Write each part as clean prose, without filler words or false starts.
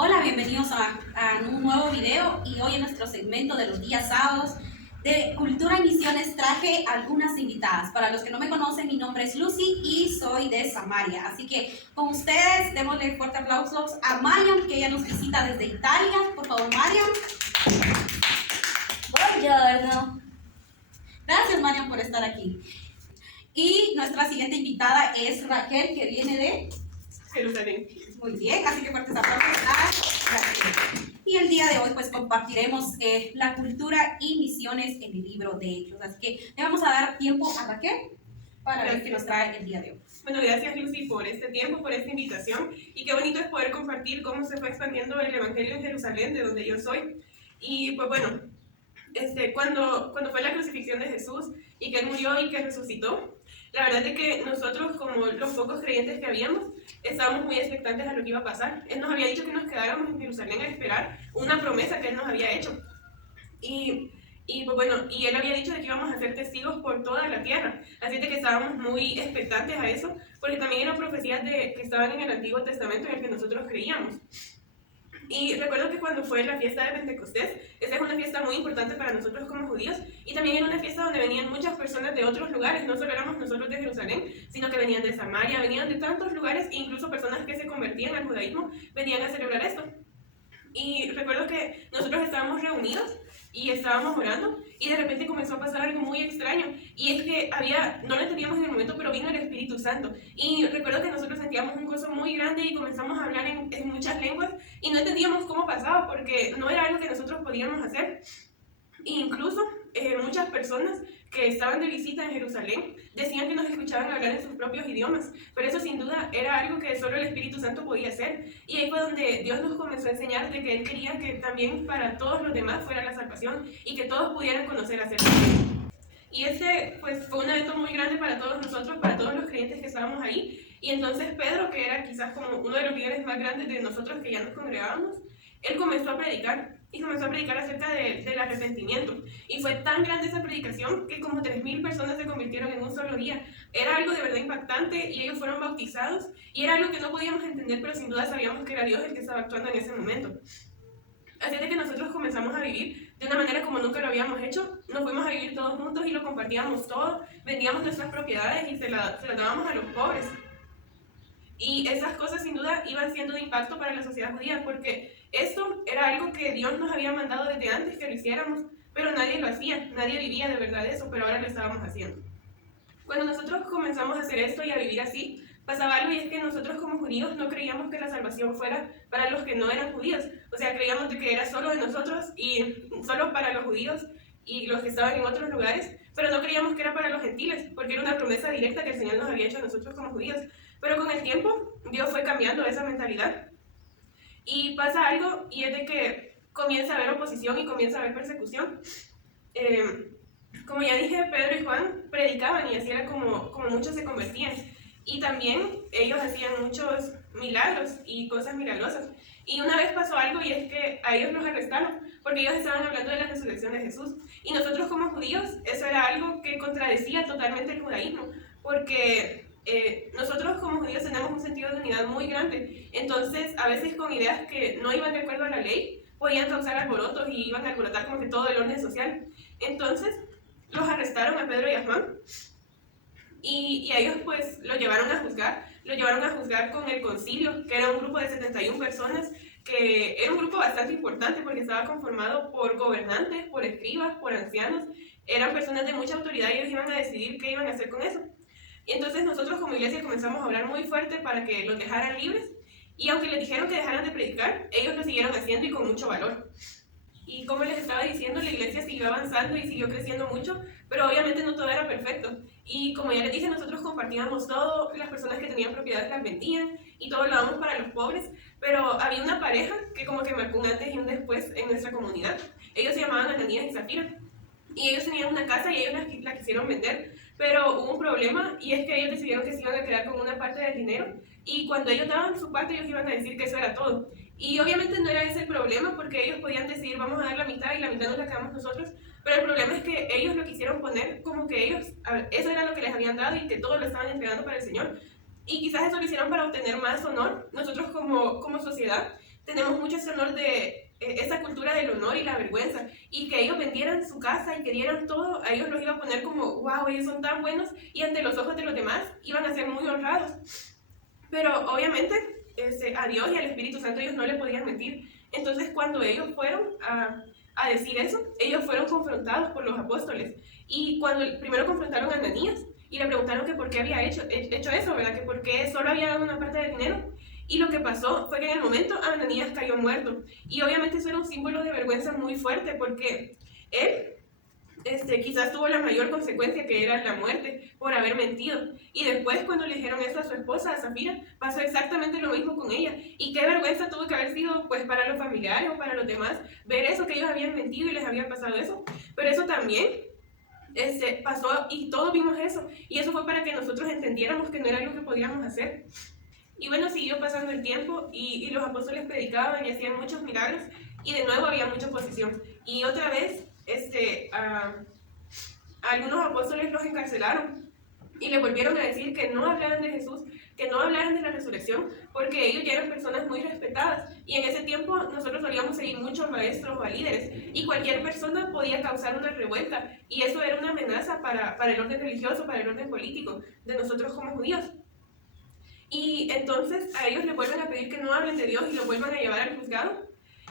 Hola, bienvenidos a un nuevo video y hoy en nuestro segmento de los días sábados de Cultura y Misiones traje algunas invitadas. Para los que no me conocen, mi nombre es Lucy y soy de Samaria. Así que con ustedes, démosle fuerte aplausos a Mariam, que ella nos visita desde Italia. Por favor, Mariam. Buongiorno. Gracias, Mariam, por estar aquí. Y nuestra siguiente invitada es Raquel, que viene de Jerusalén. Muy bien, así que fuertes aplausos a Raquel. Y el día de hoy pues compartiremos la cultura y misiones en el libro de Hechos. Así que le vamos a dar tiempo a Raquel para ver qué nos trae el día de hoy. Bueno, gracias Lucy por este tiempo, por esta invitación y qué bonito es poder compartir cómo se fue expandiendo el Evangelio en Jerusalén, de donde yo soy. Y pues bueno, cuando fue la crucifixión de Jesús y que Él murió y que resucitó, la verdad es que nosotros, como los pocos creyentes que habíamos, estábamos muy expectantes a lo que iba a pasar. Él nos había dicho que nos quedáramos en Jerusalén a esperar una promesa que Él nos había hecho. Pues bueno, y Él había dicho de que íbamos a ser testigos por toda la tierra. Así de que estábamos muy expectantes a eso, porque también eran profecías que estaban en el Antiguo Testamento en el que nosotros creíamos. Y recuerdo que cuando fue la fiesta de Pentecostés, esa es una fiesta muy importante para nosotros como judíos, y también era una fiesta donde venían muchas personas de otros lugares, no solo éramos nosotros de Jerusalén, sino que venían de Samaria, venían de tantos lugares, e incluso personas que se convertían al judaísmo venían a celebrar esto. Y recuerdo que nosotros estábamos reunidos y estábamos orando y de repente comenzó a pasar algo muy extraño, y es que no lo entendíamos en el momento, pero vino el Espíritu Santo, y recuerdo que nosotros sentíamos un gozo muy grande y comenzamos a hablar en muchas lenguas y no entendíamos cómo pasaba porque no era algo que nosotros podíamos hacer. E incluso muchas personas que estaban de visita en Jerusalén decían que nos escuchaban hablar en sus propios idiomas, pero eso sin duda era algo que solo el Espíritu Santo podía hacer, y ahí fue donde Dios nos comenzó a enseñar de que Él quería que también para todos los demás fuera la salvación y que todos pudieran conocer acerca de Él. Y pues fue un evento muy grande para todos nosotros, para todos los creyentes que estábamos ahí, y entonces Pedro, que era quizás como uno de los líderes más grandes de nosotros que ya nos congregábamos, él comenzó a predicar, y comenzó a predicar acerca del arrepentimiento. Y fue tan grande esa predicación que como 3,000 personas se convirtieron en un solo día. Era algo de verdad impactante y ellos fueron bautizados, y era algo que no podíamos entender, pero sin duda sabíamos que era Dios el que estaba actuando en ese momento. Así de que nosotros comenzamos a vivir de una manera como nunca lo habíamos hecho. Nos fuimos a vivir todos juntos y lo compartíamos todo, vendíamos nuestras propiedades y se las dábamos a los pobres. Y esas cosas sin duda iban siendo de impacto para la sociedad judía, porque esto era algo que Dios nos había mandado desde antes que lo hiciéramos, pero nadie lo hacía, nadie vivía de verdad eso, pero ahora lo estábamos haciendo. Cuando nosotros comenzamos a hacer esto y a vivir así, pasaba algo, y es que nosotros como judíos no creíamos que la salvación fuera para los que no eran judíos. O sea, creíamos de que era solo de nosotros y solo para los judíos y los que estaban en otros lugares, pero no creíamos que era para los gentiles, porque era una promesa directa que el Señor nos había hecho a nosotros como judíos. Pero con el tiempo, Dios fue cambiando esa mentalidad. Y pasa algo, y es de que comienza a haber oposición y comienza a haber persecución. Como ya dije, Pedro y Juan predicaban y así era como muchos se convertían. Y también ellos hacían muchos milagros y cosas milagrosas. Y una vez pasó algo, y es que a ellos los arrestaron porque ellos estaban hablando de la resurrección de Jesús. Y nosotros como judíos, eso era algo que contradecía totalmente el judaísmo, porque nosotros como judíos tenemos un sentido de unidad muy grande. Entonces, a veces con ideas que no iban de acuerdo a la ley, podían causar alborotos y iban a alborotar como que todo el orden social. Entonces, los arrestaron a Pedro y a Juan, y a ellos pues lo llevaron a juzgar con el concilio, que era un grupo de 71 personas, que era un grupo bastante importante porque estaba conformado por gobernantes, por escribas, por ancianos. Eran personas de mucha autoridad y ellos iban a decidir qué iban a hacer con eso. Y entonces nosotros como iglesia comenzamos a hablar muy fuerte para que los dejaran libres, y aunque les dijeron que dejaran de predicar, ellos lo siguieron haciendo y con mucho valor. Y como les estaba diciendo, la iglesia siguió avanzando y siguió creciendo mucho, pero obviamente no todo era perfecto. Y como ya les dije, nosotros compartíamos todo, las personas que tenían propiedades las vendían y todo lo dábamos para los pobres, pero había una pareja que como que marcó un antes y un después en nuestra comunidad. Ellos se llamaban Ananías y Zafira, y ellos tenían una casa y ellos la quisieron vender, pero hubo un problema, y es que ellos decidieron que se iban a quedar con una parte del dinero, y cuando ellos daban su parte, ellos iban a decir que eso era todo. Y obviamente no era ese el problema, porque ellos podían decir vamos a dar la mitad y la mitad nos la quedamos nosotros, pero el problema es que ellos lo quisieron poner como que eso era lo que les habían dado y que todo lo estaban entregando para el Señor. Y quizás eso lo hicieron para obtener más honor. Nosotros como sociedad tenemos mucho ese honor de esa cultura del honor y la vergüenza, y que ellos vendieran su casa y que dieran todo, a ellos los iba a poner como, wow, ellos son tan buenos, y ante los ojos de los demás iban a ser muy honrados. Pero obviamente a Dios y al Espíritu Santo ellos no le podían mentir. Entonces cuando ellos fueron a decir eso, ellos fueron confrontados por los apóstoles. Y cuando primero confrontaron a Ananías y le preguntaron que por qué había hecho eso, ¿verdad? Que por qué solo había dado una parte del dinero. Y lo que pasó fue que en el momento Ananías cayó muerto. Y obviamente eso era un símbolo de vergüenza muy fuerte porque él quizás tuvo la mayor consecuencia, que era la muerte por haber mentido. Y después cuando le dijeron eso a su esposa, a Zafira, pasó exactamente lo mismo con ella. Y qué vergüenza tuvo que haber sido pues para los familiares o para los demás ver eso, que ellos habían mentido y les había pasado eso. Pero eso también pasó y todos vimos eso. Y eso fue para que nosotros entendiéramos que no era algo que podíamos hacer. Y bueno, siguió pasando el tiempo y los apóstoles predicaban y hacían muchos milagros y de nuevo había mucha oposición. Y otra vez, a algunos apóstoles los encarcelaron y le volvieron a decir que no hablaran de Jesús, que no hablaran de la resurrección, porque ellos ya eran personas muy respetadas. Y en ese tiempo nosotros solíamos seguir muchos maestros o líderes y cualquier persona podía causar una revuelta. Y eso era una amenaza para el orden religioso, para el orden político de nosotros como judíos. Y entonces a ellos les vuelven a pedir que no hablen de Dios y lo vuelvan a llevar al juzgado.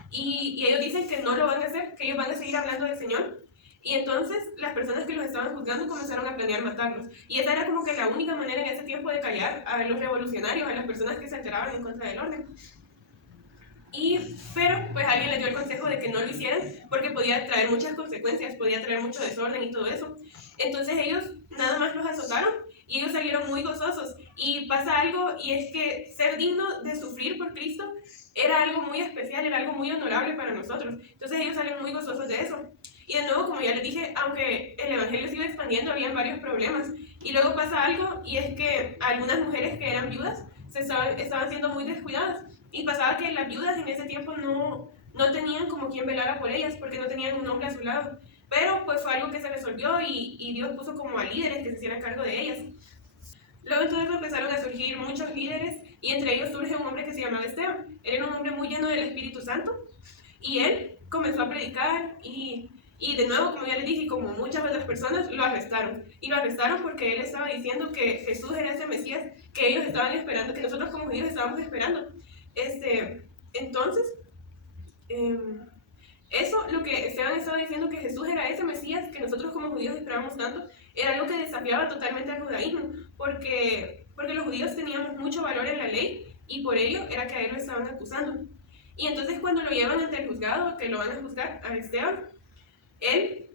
Y ellos dicen que no lo van a hacer, que ellos van a seguir hablando del Señor. Y entonces las personas que los estaban juzgando comenzaron a planear matarlos. Y esa era como que la única manera en ese tiempo de callar a los revolucionarios, a las personas que se enteraban en contra del orden. Pero pues alguien les dio el consejo de que no lo hicieran porque podía traer muchas consecuencias, podía traer mucho desorden y todo eso. Entonces ellos nada más los azotaron y ellos salieron muy gozosos. Y pasa algo, y es que ser digno de sufrir por Cristo era algo muy especial, era algo muy honorable para nosotros. Entonces ellos salen muy gozosos de eso. Y de nuevo, como ya les dije, aunque el evangelio se iba expandiendo, habían varios problemas. Y luego pasa algo, y es que algunas mujeres que eran viudas estaban siendo muy descuidadas. Y pasaba que las viudas en ese tiempo no tenían como quien velara por ellas, porque no tenían un hombre a su lado. Pero pues fue algo que se resolvió y Dios puso como a líderes que se hicieran cargo de ellas. Luego entonces empezaron a surgir muchos líderes y entre ellos surge un hombre que se llamaba Esteban. Él era un hombre muy lleno del Espíritu Santo y él comenzó a predicar y de nuevo, como ya les dije, como muchas otras personas, lo arrestaron. Y lo arrestaron porque él estaba diciendo que Jesús era ese Mesías que ellos estaban esperando, que nosotros como judíos estábamos esperando. Entonces, eso, lo que Esteban estaba diciendo, que Jesús era ese Mesías que nosotros como judíos esperábamos tanto, era algo que desafiaba totalmente al judaísmo, porque los judíos teníamos mucho valor en la ley y por ello era que a él lo estaban acusando. Y entonces cuando lo llevan ante el juzgado, que lo van a juzgar a Esteban, él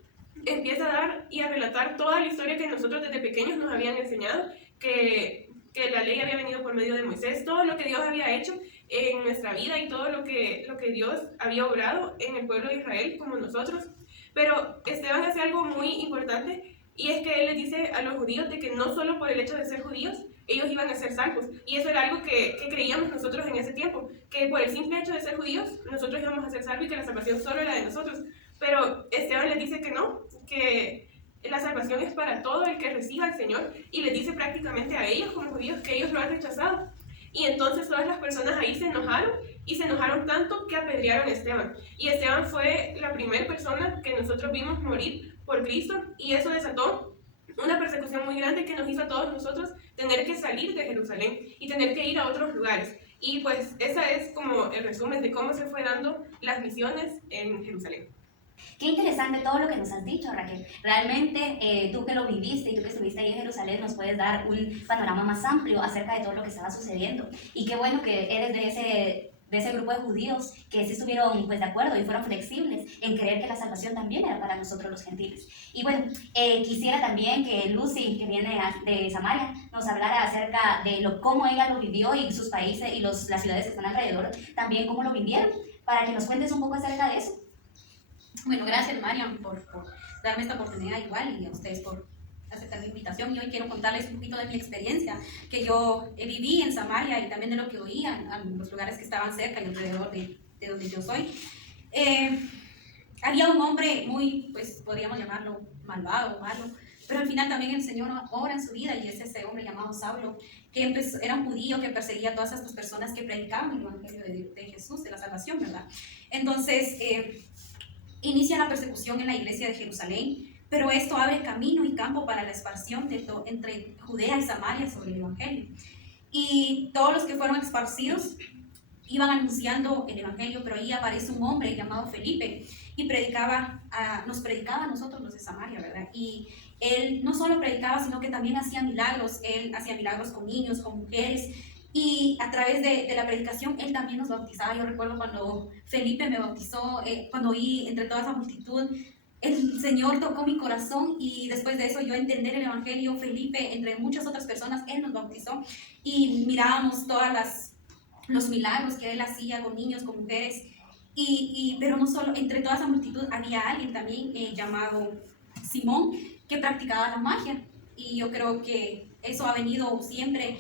empieza a dar y a relatar toda la historia que nosotros desde pequeños nos habían enseñado, que la ley había venido por medio de Moisés, todo lo que Dios había hecho en nuestra vida y todo lo que Dios había obrado en el pueblo de Israel como nosotros. Pero Esteban hace algo muy importante y es que él les dice a los judíos de que no solo por el hecho de ser judíos ellos iban a ser salvos. Y eso era algo que creíamos nosotros en ese tiempo, que por el simple hecho de ser judíos nosotros íbamos a ser salvos y que la salvación solo era de nosotros. Pero Esteban les dice que no, que la salvación es para todo el que reciba al Señor y les dice prácticamente a ellos como judíos que ellos lo han rechazado. Y entonces todas las personas ahí se enojaron y se enojaron tanto que apedrearon a Esteban. Y Esteban fue la primera persona que nosotros vimos morir por Cristo y eso desató una persecución muy grande que nos hizo a todos nosotros tener que salir de Jerusalén y tener que ir a otros lugares. Y pues esa es como el resumen de cómo se fue dando las misiones en Jerusalén. Qué interesante todo lo que nos has dicho, Raquel. Realmente tú que lo viviste y tú que estuviste ahí en Jerusalén nos puedes dar un panorama más amplio acerca de todo lo que estaba sucediendo. Y qué bueno que eres de ese grupo de judíos que sí estuvieron pues de acuerdo y fueron flexibles en creer que la salvación también era para nosotros los gentiles. Y bueno, quisiera también que Lucy, que viene de Samaria, nos hablara acerca de cómo ella lo vivió y sus países y las ciudades que están alrededor, también cómo lo vivieron, para que nos cuentes un poco acerca de eso. Bueno, gracias Mariam por darme esta oportunidad igual y a ustedes por aceptar mi invitación. Y hoy quiero contarles un poquito de mi experiencia que yo viví en Samaria y también de lo que oía en los lugares que estaban cerca y alrededor de donde yo soy. Había un hombre muy, pues podríamos llamarlo malvado, malo, pero al final también el Señor obra en su vida y es ese hombre llamado Saulo, que era un judío que perseguía a todas estas personas que predicaban el Evangelio de Jesús, de la salvación, ¿verdad? Entonces, inicia la persecución en la iglesia de Jerusalén, pero esto abre camino y campo para la expansión entre Judea y Samaria sobre el Evangelio. Y todos los que fueron esparcidos iban anunciando el Evangelio, pero ahí aparece un hombre llamado Felipe y nos predicaba a nosotros los de Samaria, ¿verdad? Y él no solo predicaba, sino que también hacía milagros. Él hacía milagros con niños, con mujeres, y a través de la predicación él también nos bautizaba. Yo recuerdo cuando Felipe me bautizó, cuando oí entre toda esa multitud, el Señor tocó mi corazón y después de eso yo entender el Evangelio. Felipe, entre muchas otras personas, él nos bautizó y mirábamos los milagros que él hacía con niños, con mujeres, pero no solo, entre toda esa multitud había alguien también llamado Simón, que practicaba la magia, y yo creo que eso ha venido siempre,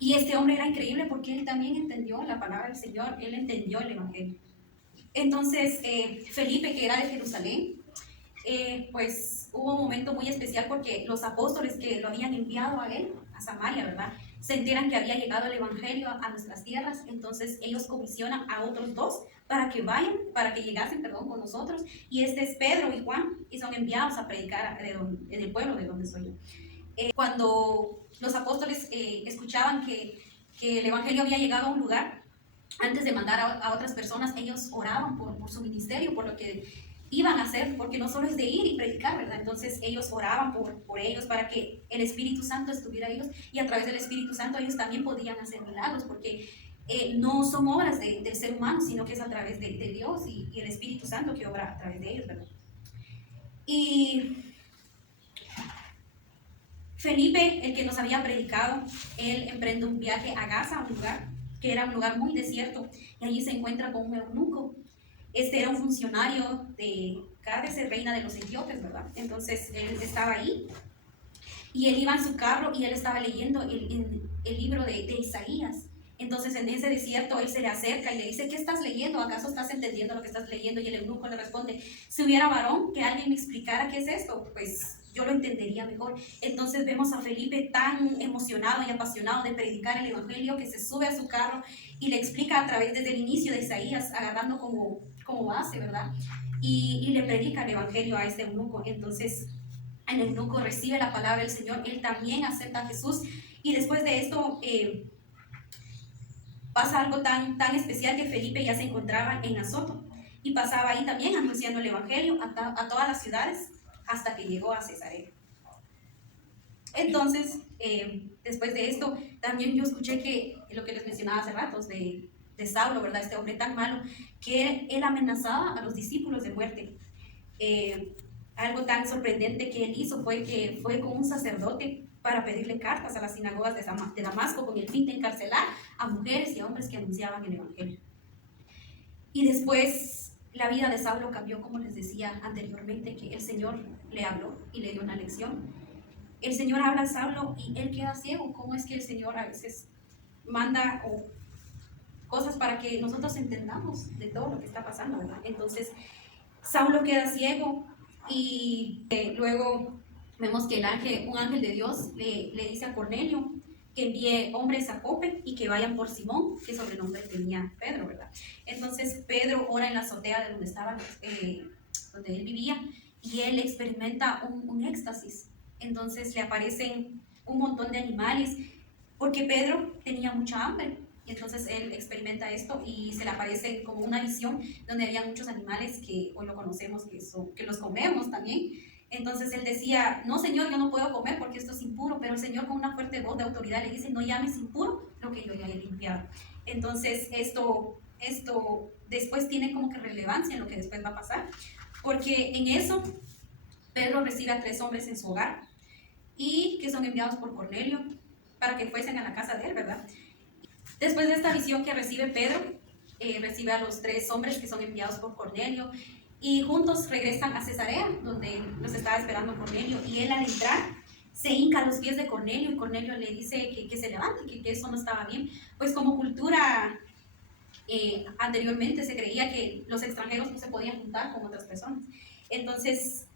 y este hombre era increíble porque él también entendió la palabra del Señor, él entendió el Evangelio. Entonces, Felipe, que era de Jerusalén, pues hubo un momento muy especial porque los apóstoles que lo habían enviado a él, a Samaria, ¿verdad?, se enteran que había llegado el Evangelio a nuestras tierras. Entonces ellos comisionan a otros dos para que llegasen, con nosotros, y este es Pedro y Juan, y son enviados a predicar en el pueblo de donde soy yo. Cuando los apóstoles escuchaban que el Evangelio había llegado a un lugar, antes de mandar a otras personas, ellos oraban por su ministerio, por lo que iban a hacer, porque no solo es de ir y predicar, ¿verdad? Entonces ellos oraban por ellos para que el Espíritu Santo estuviera en ellos, y a través del Espíritu Santo ellos también podían hacer milagros, porque no son obras del ser humano, sino que es a través de Dios y el Espíritu Santo que obra a través de ellos, ¿verdad? Y Felipe, el que nos había predicado, él emprende un viaje a Gaza, un lugar que era un lugar muy desierto, y allí se encuentra con un eunuco. Este era un funcionario de Cádiz, reina de los etíopes, ¿verdad? Entonces él estaba ahí y él iba en su carro y él estaba leyendo el libro de Isaías. Entonces en ese desierto él se le acerca y le dice: ¿qué estás leyendo? ¿Acaso estás entendiendo lo que estás leyendo? Y el eunuco le responde: si hubiera varón que alguien me explicara qué es esto, pues yo lo entendería mejor. Entonces vemos a Felipe tan emocionado y apasionado de predicar el Evangelio, que se sube a su carro y le explica a través desde el inicio de Isaías, agarrando como base, ¿verdad? Y le predica el Evangelio a este eunuco. Entonces el eunuco recibe la palabra del Señor, él también acepta a Jesús, y después de esto pasa algo tan especial, que Felipe ya se encontraba en Azoto y pasaba ahí también anunciando el Evangelio a todas las ciudades hasta que llegó a Cesarea. Entonces, después de esto, también yo escuché que lo que les mencionaba hace ratos de Saulo, ¿verdad? Este hombre tan malo, que él amenazaba a los discípulos de muerte. Algo tan sorprendente que él hizo fue que fue con un sacerdote para pedirle cartas a las sinagogas de Damasco con el fin de encarcelar a mujeres y a hombres que anunciaban el Evangelio. Y después la vida de Saulo cambió, como les decía anteriormente, que el Señor le habló y le dio una lección. El Señor habla a Saulo y él queda ciego. ¿Cómo es que el Señor a veces manda cosas para que nosotros entendamos de todo lo que está pasando, ¿verdad? Entonces Saulo queda ciego y luego vemos que un ángel de Dios le dice a Cornelio que envíe hombres a Jope y que vayan por Simón, que sobrenombre tenía Pedro, ¿verdad? Entonces Pedro ora en la azotea de donde él vivía, y él experimenta un éxtasis. Entonces le aparecen un montón de animales, porque Pedro tenía mucha hambre. Y entonces él experimenta esto y se le aparece como una visión donde había muchos animales que hoy lo conocemos, que los comemos también. Entonces él decía: no, Señor, yo no puedo comer porque esto es impuro. Pero el Señor, con una fuerte voz de autoridad, le dice: no llames impuro lo que yo ya he limpiado. Entonces esto después tiene como que relevancia en lo que después va a pasar, porque en eso Pedro recibe a 3 hombres en su hogar y que son enviados por Cornelio para que fuesen a la casa de él, ¿verdad? Después de esta visión que recibe Pedro, recibe a los 3 hombres que son enviados por Cornelio, y juntos regresan a Cesarea, donde los estaba esperando Cornelio, y él, al entrar, se hinca a los pies de Cornelio, y Cornelio le dice que se levante, que eso no estaba bien. Pues como cultura, anteriormente se creía que los extranjeros no se podían juntar con otras personas. Entonces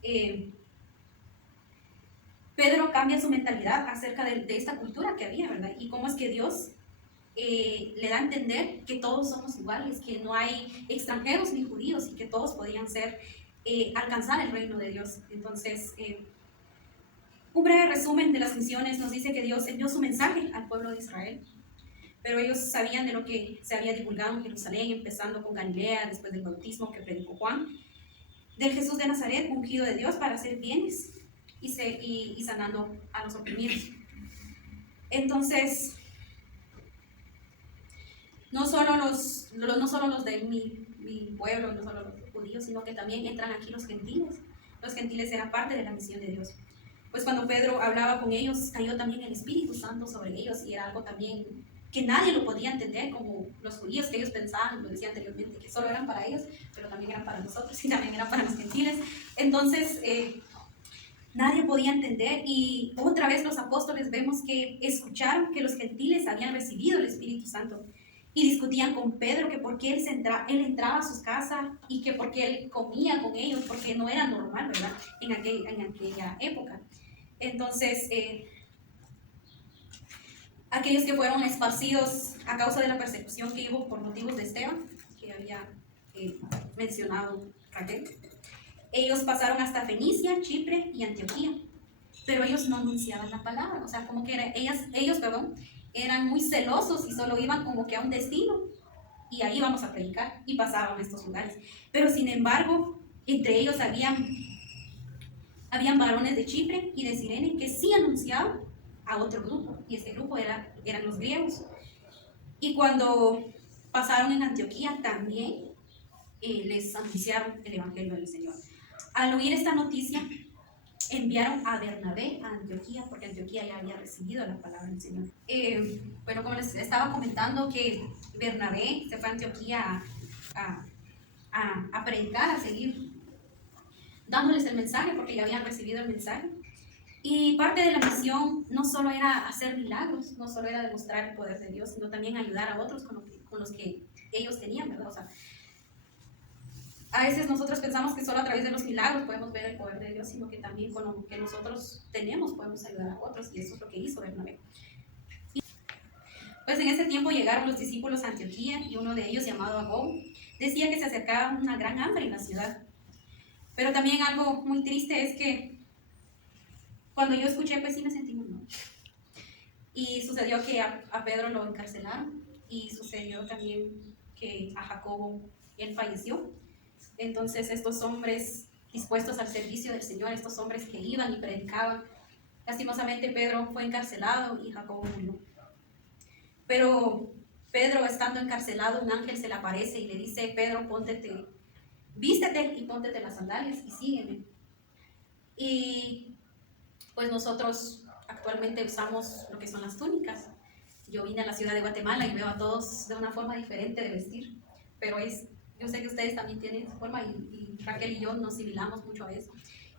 Pedro cambia su mentalidad acerca de esta cultura que había, ¿verdad? Y cómo es que Dios le da a entender que todos somos iguales, que no hay extranjeros ni judíos y que todos podían alcanzar el reino de Dios. Entonces, un breve resumen de las misiones nos dice que Dios envió su mensaje al pueblo de Israel, pero ellos sabían de lo que se había divulgado en Jerusalén, empezando con Galilea, después del bautismo que predicó Juan, del Jesús de Nazaret, ungido de Dios para hacer bienes y sanando a los oprimidos. Entonces, no solo los de mi pueblo, no solo los judíos, sino que también entran aquí los gentiles. Los gentiles eran parte de la misión de Dios. Pues cuando Pedro hablaba con ellos, cayó también el Espíritu Santo sobre ellos y era algo también que nadie lo podía entender, como los judíos, que ellos pensaban, lo decía anteriormente, que solo eran para ellos, pero también eran para nosotros y también eran para los gentiles. Entonces, nadie podía entender, y otra vez los apóstoles vemos que escucharon que los gentiles habían recibido el Espíritu Santo y discutían con Pedro que por qué él entraba a sus casas y que por qué él comía con ellos, porque no era normal, ¿verdad? En aquella época. Entonces, aquellos que fueron esparcidos a causa de la persecución que hubo por motivos de Esteban, que había mencionado Raquel, ellos pasaron hasta Fenicia, Chipre y Antioquía, pero ellos no anunciaban la palabra, o sea, como que ellos eran muy celosos y solo iban como que a un destino y ahí vamos a predicar y pasaban a estos lugares. Pero sin embargo, entre ellos habían varones de Chipre y de Cirene que sí anunciaban a otro grupo, y este grupo eran los griegos. Y cuando pasaron en Antioquía también les anunciaron el Evangelio del Señor. Al oír esta noticia, enviaron a Bernabé a Antioquía, porque Antioquía ya había recibido la palabra del Señor. Bueno, como les estaba comentando, que Bernabé se fue a Antioquía a predicar, a seguir dándoles el mensaje, porque ya habían recibido el mensaje. Y parte de la misión no solo era hacer milagros, no solo era demostrar el poder de Dios, sino también ayudar a otros con los que ellos tenían, ¿verdad? O sea, a veces nosotros pensamos que solo a través de los milagros podemos ver el poder de Dios, sino que también con lo que nosotros tenemos podemos ayudar a otros, y eso es lo que hizo Bernabé. Pues en ese tiempo llegaron los discípulos a Antioquía, y uno de ellos, llamado Agón, decía que se acercaba una gran hambre en la ciudad. Pero también algo muy triste es que cuando yo escuché, pues sí me sentí muy mal. Y sucedió que a Pedro lo encarcelaron, y sucedió también que a Jacobo él falleció. Entonces estos hombres dispuestos al servicio del Señor, estos hombres que iban y predicaban, lastimosamente Pedro fue encarcelado y Jacobo murió. Pero Pedro, estando encarcelado, un ángel se le aparece y le dice: Pedro, vístete y póntete las sandalias y sígueme. Y pues nosotros actualmente usamos lo que son las túnicas. Yo vine a la ciudad de Guatemala y veo a todos de una forma diferente de vestir, pero yo sé que ustedes también tienen esa forma, y Raquel y yo nos similamos mucho a eso.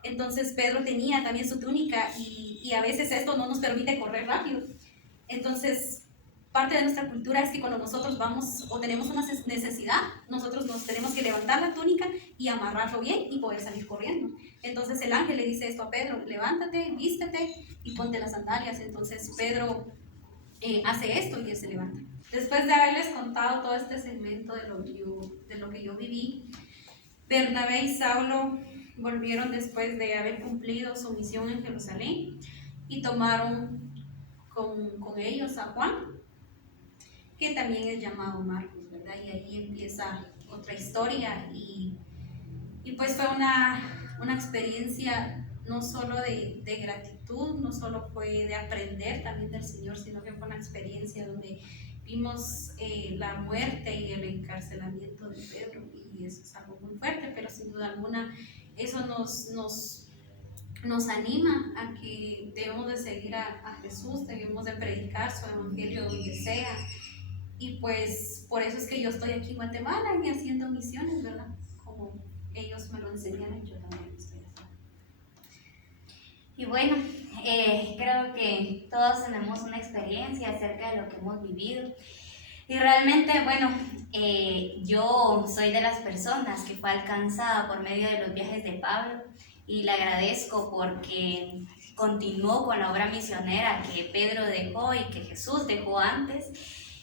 Entonces Pedro tenía también su túnica, y a veces esto no nos permite correr rápido. Entonces, parte de nuestra cultura es que cuando nosotros vamos o tenemos una necesidad, nosotros nos tenemos que levantar la túnica y amarrarlo bien y poder salir corriendo. Entonces el ángel le dice esto a Pedro: levántate, vístete y ponte las sandalias. Entonces Pedro hace esto y él se levanta. Después de haberles contado todo este segmento de lo que yo viví, Bernabé y Saulo volvieron después de haber cumplido su misión en Jerusalén y tomaron con ellos a Juan, que también es llamado Marcos, ¿verdad? Y ahí empieza otra historia, y pues fue una experiencia no solo de gratitud, no solo fue de aprender también del Señor, sino que fue una experiencia donde vimos la muerte y el encarcelamiento de Pedro, y eso es algo muy fuerte, pero sin duda alguna eso nos anima a que debemos de seguir a Jesús, debemos de predicar su evangelio donde sea. Y pues por eso es que yo estoy aquí en Guatemala y haciendo misiones, ¿verdad? Como ellos me lo enseñaron, yo también estoy haciendo. Y bueno, creo que todos tenemos una experiencia acerca de lo que hemos vivido. Y realmente, bueno, yo soy de las personas que fue alcanzada por medio de los viajes de Pablo, y le agradezco porque continuó con la obra misionera que Pedro dejó y que Jesús dejó antes.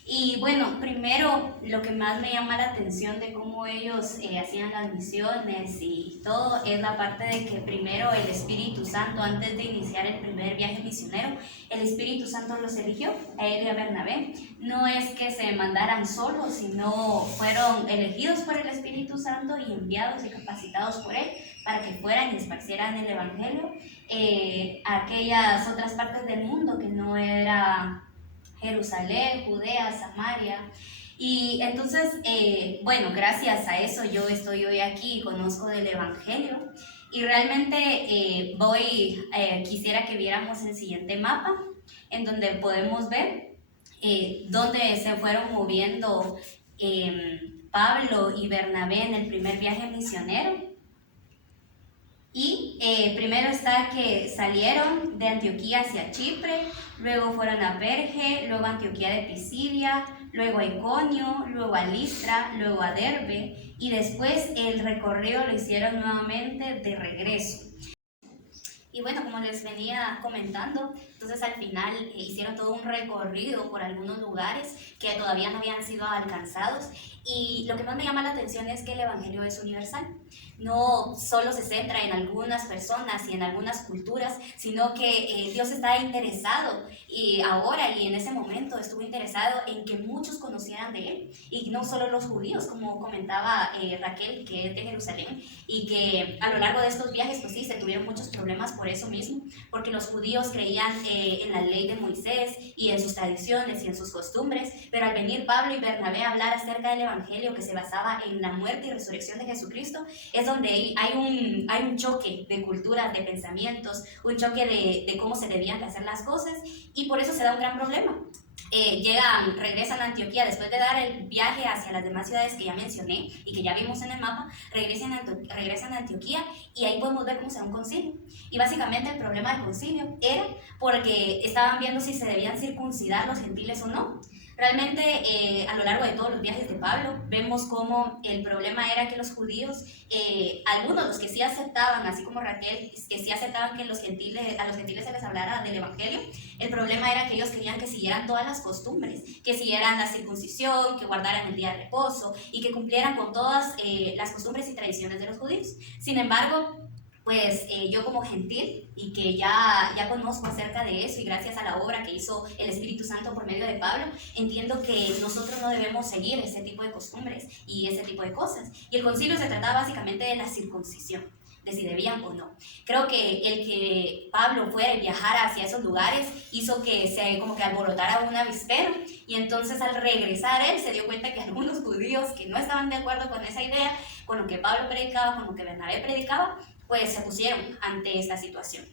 Y bueno, primero lo que más me llama la atención de cómo ellos hacían las misiones y todo es la parte de que primero el Espíritu Santo, antes de iniciar el primer viaje misionero, el Espíritu Santo los eligió, a él y a Bernabé. No es que se mandaran solos, sino fueron elegidos por el Espíritu Santo y enviados y capacitados por él para que fueran y esparcieran el Evangelio a aquellas otras partes del mundo que no era Jerusalén, Judea, Samaria. Y entonces, bueno, gracias a eso yo estoy hoy aquí y conozco del Evangelio. Y realmente quisiera que viéramos el siguiente mapa, en donde podemos ver dónde se fueron moviendo Pablo y Bernabé en el primer viaje misionero. Y primero está que salieron de Antioquía hacia Chipre, luego fueron a Perge, luego a Antioquía de Pisidia, luego a Iconio, luego a Listra, luego a Derbe, y después el recorrido lo hicieron nuevamente de regreso. Y bueno, como les venía comentando, entonces al final hicieron todo un recorrido por algunos lugares que todavía no habían sido alcanzados. Y lo que más me llama la atención es que el Evangelio es universal. No solo se centra en algunas personas y en algunas culturas, sino que Dios está interesado y ahora y en ese momento estuvo interesado en que muchos conocieran de Él. Y no solo los judíos, como comentaba Raquel, que es de Jerusalén, y que a lo largo de estos viajes, pues sí, se tuvieron muchos problemas por eso mismo, porque los judíos creían en la ley de Moisés y en sus tradiciones y en sus costumbres, pero al venir Pablo y Bernabé a hablar acerca del Evangelio que se basaba en la muerte y resurrección de Jesucristo, es donde hay un choque de culturas, de pensamientos, un choque de cómo se debían de hacer las cosas, y por eso se da un gran problema. Regresan a Antioquía después de dar el viaje hacia las demás ciudades que ya mencioné y que ya vimos en el mapa. Regresan a Antioquía y ahí podemos ver cómo se da un concilio. Y básicamente el problema del concilio era porque estaban viendo si se debían circuncidar los gentiles o no. Realmente a lo largo de todos los viajes de Pablo vemos cómo el problema era que los judíos, algunos los que sí aceptaban, así como Raquel, que sí aceptaban que a los gentiles se les hablara del Evangelio, el problema era que ellos querían que siguieran todas las costumbres, que siguieran la circuncisión, que guardaran el día de reposo y que cumplieran con todas las costumbres y tradiciones de los judíos. Sin embargo, pues yo como gentil y que ya conozco acerca de eso y gracias a la obra que hizo el Espíritu Santo por medio de Pablo, entiendo que nosotros no debemos seguir ese tipo de costumbres y ese tipo de cosas. Y el concilio se trataba básicamente de la circuncisión, de si debían o no. Creo que el que Pablo fuera y viajara hacia esos lugares hizo que se como que alborotara un avispero, y entonces al regresar él se dio cuenta que algunos judíos que no estaban de acuerdo con esa idea, con lo que Pablo predicaba, con lo que Bernabé predicaba, pues se pusieron ante esta situación.